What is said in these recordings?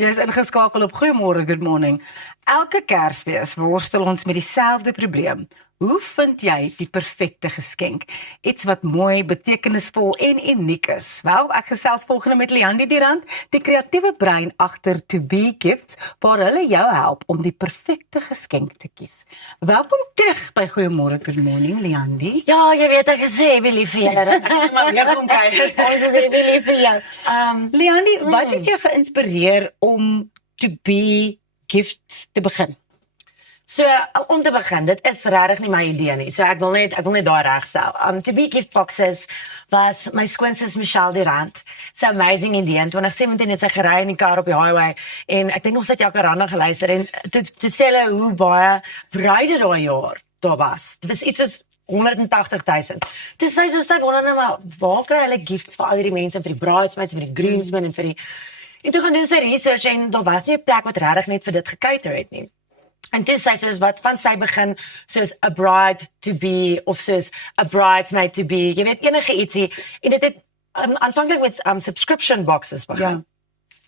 Jy is ingeskakel op Goeiemôre, Good Morning. Elke Kersfees worstel ons met dieselfde probleem. Hoe vind jy die perfekte geskenk? Iets wat mooi, betekenisvol en uniek is. Wel, ek gesels volgende met Leandi Durant, die kreatiewe brein agter To Be Gifts, waar hulle jou help om die perfekte geskenk te kies. Welkom terug by Goeiemôre, Good Morning, Leandi. Ja, jy weet ek gesê, wie lief vir julle. Ek het maar weer kom kyk. Ons is wie lief vir jou. Leandi, wat het jou geïnspireer om To Be Gifts te begin? So, om te begin, dit is regtig nie my idee nie. So ek wil net daar regstel. To Be Gift Boxes was my skoonsis Michelle Durant. Sy amazing idee. In 2017 het sy gery in die kar op die highway en ek dink nog sy het Jacaranda geluister en toe sê hulle hoe baie bruide daai jaar daar was. Dit was iets soos 180,000. Toe sê sy wonder nou maar waar kry hulle gifts vir al hierdie mense, vir die bridesmaids, vir die groomsmen en vir die. En toe gaan doen sy research en daar was nie 'n plek wat regtig net vir dit gecater het nie. En toe sê sy wat van sy begin soos a bride to be of soos a bridesmaid to be. Jy weet enige ietsie en dit het aanvanklik met subscription boxes begin. Ja.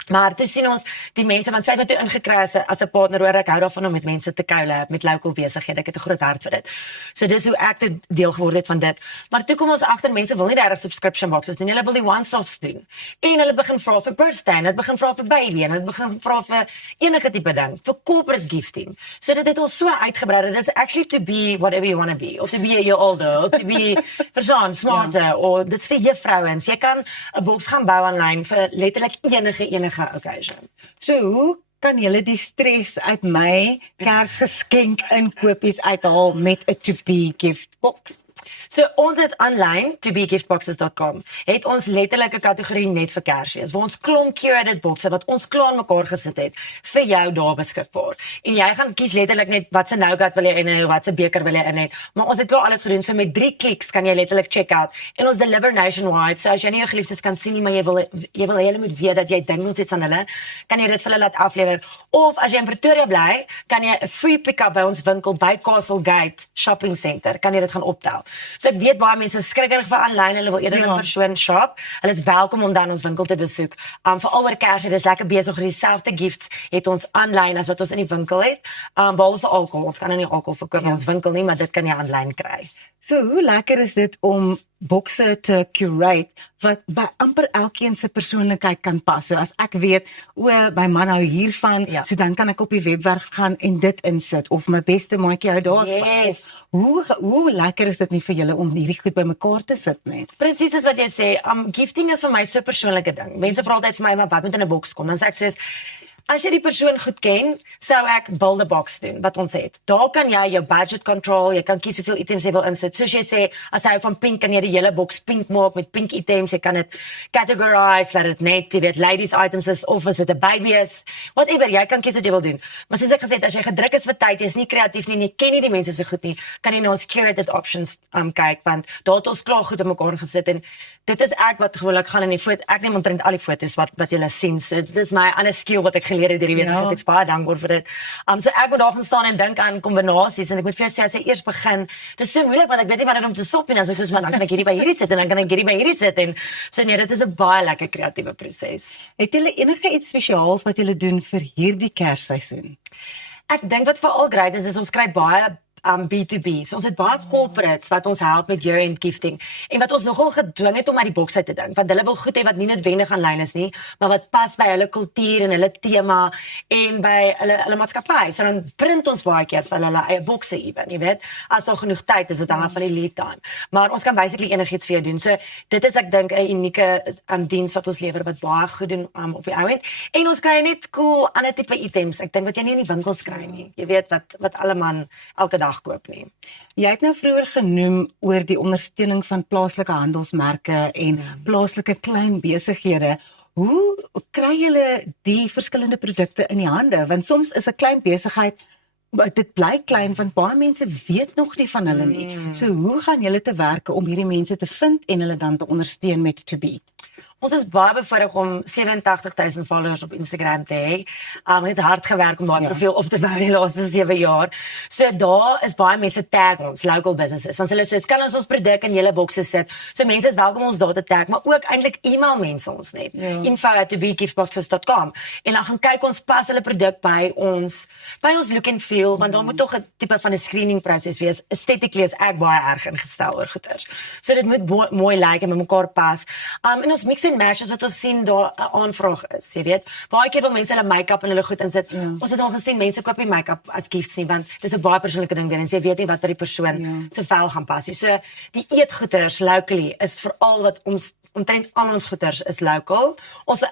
Maar toe sien ons die mense want sy het toe ingekry as 'n partner hoor ek hou daarvan om met mense te kuile met local besighede. Ek het 'n groot hart vir dit. So dis hoe ek dit deel geword het van dit. Maar toe kom ons agter mense wil nie regtig subscription boxes doen. Hulle wil die one-offs doen. En hulle begin vra vir birthday, en hulle begin vra vir baby en hulle begin vra vir enige tipe ding, vir corporate gifting. So dit het ons so uitgebrei. Dit is actually to be whatever you want to be, or to be a year older, or to be verstaan, smarter, or dit's vir juffrouens. Jy kan 'n boks gaan bou aanlyn vir letterlik enige occasion. So hoe kan julle die stres uit my Kersgeskenk inkopies uithaal met 'n To Be Gift box? So ons het aanlyn tobegiftboxes.com het ons letterlik 'n kategorie net vir Kersfees waar ons klomp curated boxes wat ons klaar mekaar gesit het vir jou daar beskikbaar. En jy gaan kies letterlik net wat se nougat wil jy in hê, wat se beker wil jy in hê. Maar ons het klaar alles gedoen. So met 3 kliks kan jy letterlik check out en ons deliver nationwide. So as jy nie jou geliefdes kan sien nie, maar jy wil hulle moet weet dat jy dink ons iets aan hulle, kan jy dit vir hulle laat aflewer. Of as jy in Pretoria bly, kan jy 'n free pick-up by ons winkel by Castle Gate Shopping Centre. Kan jy dit gaan optel. So ek weet baie mense skrikkerig vir aanlyn, hulle wil eerder in persoon shop. Hulle is welkom om dan ons winkel te besoek. Veral oor Kersfees, dis lekker besig met dieselfde gifts het ons aanlyn as wat ons in die winkel het. Behalwe vir alkohol, ons kan nou nie alkohol verkoop in ons winkel nie, maar dit kan jy aanlyn kry. So hoe lekker is dit om bokse te curate wat by amper elkeen se persoonlikheid kan pas. So as ek weet, my man hou hiervan, so dan kan ek op die webwerf gaan en dit insit of my beste maatjie hou daarvan. Yes. Hoe lekker is dit nie vir julle om hierdie goed bymekaar te sit nie? Presies soos wat jy sê, gifting is vir my so 'n persoonlike ding. Mense vra altyd vir my, maar wat moet in 'n boks kom? Dan sê ek soos as jy die persoon goed ken, sou ek build a box doen, wat ons het. Daar kan jy jou budget control, jy kan kies hoeveel items jy wil insit. Soos jy sê, as jy hou van pink, kan jy die hele box pink maak met pink items. Jy kan dit categorize, dat dit net, jy weet, ladies items is, of as dit 'n baby is, whatever, jy kan kies wat jy wil doen. Maar soos ek gesê het, as jy gedruk is vir tyd, jy is nie kreatief nie, jy ken nie die mense so goed nie, kan jy na ons curated options kyk, want daar het ons klaar goed op mekaar gesit, en dit is ek wat gewoonlik gaan in die foto, ek neem omtrent al die foto's wat julle sien, so dit is my ander skill wat ek geleer het hierdie week, ek is baie dankbaar vir dit. So ek moet daar gaan staan en dink aan kombinasies, en ek moet vir jou sê, as jy eers begin, dit is so moeilik, want ek weet nie wat om te stop nie, as ek soos, maar dan kan ek hierdie by hierdie sit, en dan kan ek hierdie by hierdie sit, en so nee, dit is 'n baie lekker kreatiewe proses. Het julle enige iets spesiaals wat julle doen vir hierdie Kersseisoen? Ek dink wat veral great is ons kry baie B2B. So ons het baie corporates wat ons help met year-end gifting. En wat ons nogal gedwing het om uit die boks uit te dink, want hulle wil goed hê wat nie noodwendig aanlyn is nie, maar wat pas by hulle kultuur en hulle tema en by hulle maatskappy. So dan print ons baie keer vir hulle eie bokse ewen, jy weet. As daar genoeg tyd is, dit hang af van die lead time. Maar ons kan basically enigiets vir jou doen. So dit is ek dink 'n unieke diens wat ons lewer wat baie goed doen op die ou end. En ons kry net cool ander tipe items. Ek dink wat jy nie in die winkels kry nie. Jy weet wat alle man elke dag koop nie. Jy het nou vroeër genoem oor die ondersteuning van plaaslike handelsmerke en plaaslike klein besighede. Hoe kry julle die verskillende produkte in die hande? Want soms is 'n klein besigheid, dit bly klein, want baie mense weet nog nie van hulle nie. So hoe gaan julle te werk om hierdie mense te vind en hulle dan te ondersteun met To Be? Ons is baie bevoorreg om 87,000 followers op Instagram te hê. Het hard gewerk om daai profiel op te bou die laaste 7 jaar. So daar is baie mense tag ons local businesses. Dan hulle sê, kan ons produk in julle bokse sit. So mense is welkom ons daar te tag, maar ook eintlik e-mail mense ons net. info@tobegiftboxes.com en dan gaan kyk ons pas hulle produk by ons look and feel, want daar moet tog 'n tipe van 'n screening proses wees. Aesthetically is ek baie erg ingestel oor goeders. So dit moet mooi lyk en met mekaar pas. En ons mix and matches wat ons sien daar 'n aanvraag is, jy weet. Baie keer wil mense hulle make-up en hulle goed insit. Ons het al gesien mense koop nie make-up as gifts nie, want dis 'n baie persoonlike ding weer en jy weet nie wat by die persoon se vel gaan pas nie. So die eetgoeders locally is veral wat omtrent al ons goeders is local.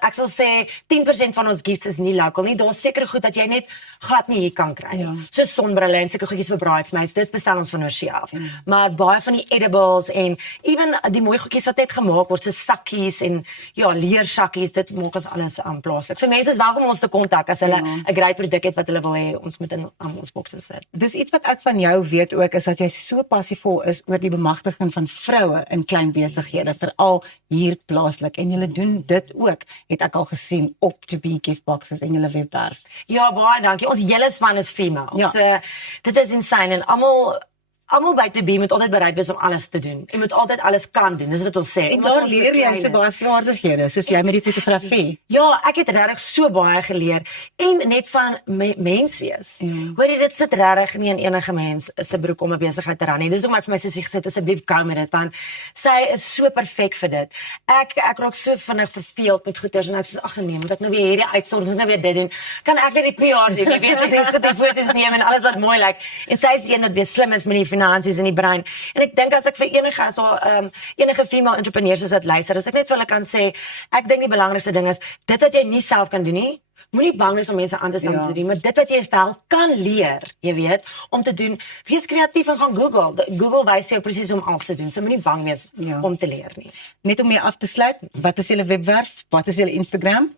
Ek sal sê 10% van ons gifts is nie local nie. Daar's sekere goed dat jy net glad nie hier kan kry nie. So sonbrille en sulke goedjies vir bridesmaids, dit bestel ons van oorsee af. Maar baie van die edibles en even die mooi goedjies wat net gemaak word, so sakkies en leersakkies, dit maak ons alles plaaslik. So mense is welkom om ons te kontak as hulle 'n great produk het wat hulle wil hê ons moet in ons bokse sit. Dis iets wat ek van jou weet ook, is dat jy so passievol is oor die bemagtiging van vroue in klein besighede, veral hier plaaslik, en julle doen dit ook, het ek al gesien op To Be Gift Boxes en julle webwerf. Ja, baie dankie. Ons hele span is female. So dit is insane en almal by To Be moet altyd bereid wees om alles te doen. Jy moet altyd alles kan doen. Dis wat ons sê. En daar leer jy so baie vaardighede, soos jy met die fotografie. Ja, ek het regtig so baie geleer en net van mens wees. Hoor jy, dit sit regtig nie in enige mens se broek om 'n besigheid te ran nie. Dis hoekom ek vir my sussie gesê het asseblief gou met dit, want sy is so perfek vir dit. Ek raak so vinnig verveeld met goeders en ek sê ag nee, moet ek nou weer hierdie uitstort, moet ek nou weer dit doen. Kan ek net die PR doen? Jy weet, ek het die foto's neem en alles wat mooi lyk. En sy is die een wat weer slim is met die finansies in die brein. En ek dink as ek vir enige female entrepreneurs wat luister, as ek net vir hulle kan sê, ek dink die belangrikste ding is dit wat jy nie self kan doen nie. Moenie bang wees om mense aan te staan om te doen, maar dit wat jy wel kan leer, jy weet, om te doen, wees kreatief en gaan Google. Google wys jou presies om alles te doen. So moenie bang wees om te leer nie. Net om mee af te sluit, wat is julle webwerf? Wat is julle Instagram?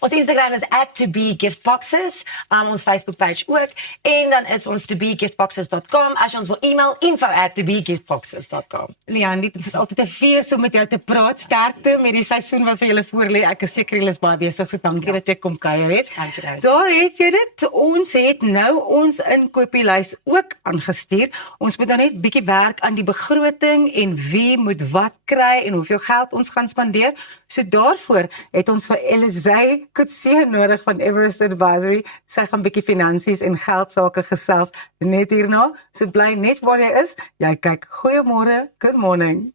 Ons Instagram is @tobegiftboxes, ons Facebook page ook, en dan is ons tobegiftboxes.com. As jy ons wil e-mail, info@tobegiftboxes.com. Leandie, dit is altyd 'n fees om met jou te praat. Sterkte met die seisoen wat vir julle voorlê. Ek is seker julle is baie besig, so dankie dat jy kom kuier het. Dankie. Daar het jy dit. Ons het nou ons inkopieslys ook aangestuur. Ons moet dan net bietjie werk aan die begroting en wie moet wat kry en hoeveel geld ons gaan spandeer. So daarvoor het ons vir Elise Kutse nodig van Everest Advisory. Sy gaan bietjie finansies en geldsaake gesels net hierna. So bly net waar jy is. Jy kyk, goeiemôre, good morning.